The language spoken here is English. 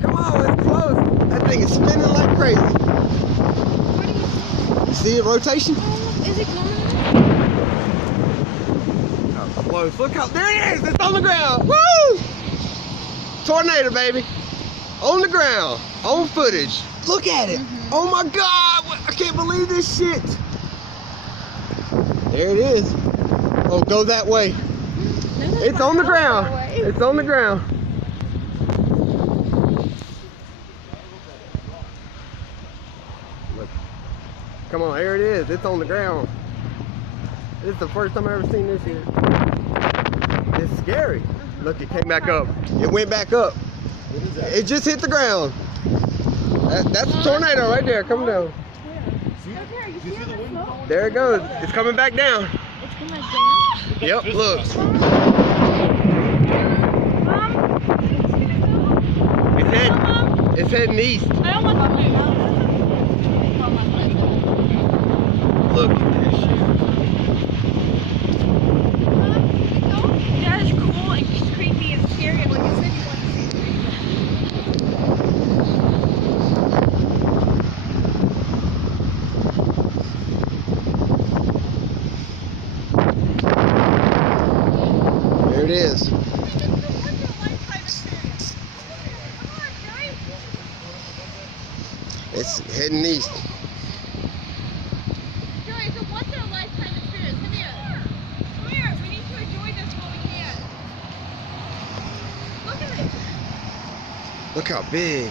Come on, it's close. That thing is spinning like crazy. What do you see? You see it rotation? Oh, is it going? Oh, close. Look how, there it is. It's on the ground. Woo! Tornado, baby. On the ground. On footage. Look at it. Oh my God. I can't believe this shit. There it is. Oh, go that way. No, It's on the ground. It's on the ground. Look. Come on, here it is. It's on the ground. This is the first time I've ever seen this here. It's scary. Look, it came back up. It went back up. What is that? It just hit the ground. That's a tornado right there. Come down. There it goes. It's coming back down. It's coming back down? Yep, look. It's heading east. I don't want to move. Look at this shit. That is cool and it's creepy and scary. Like you said, you want to see There it is. It's heading east. Joey, it's a once-in-a-lifetime experience. Come here. Come here. We need to enjoy this while we can. Look at it. Look how big.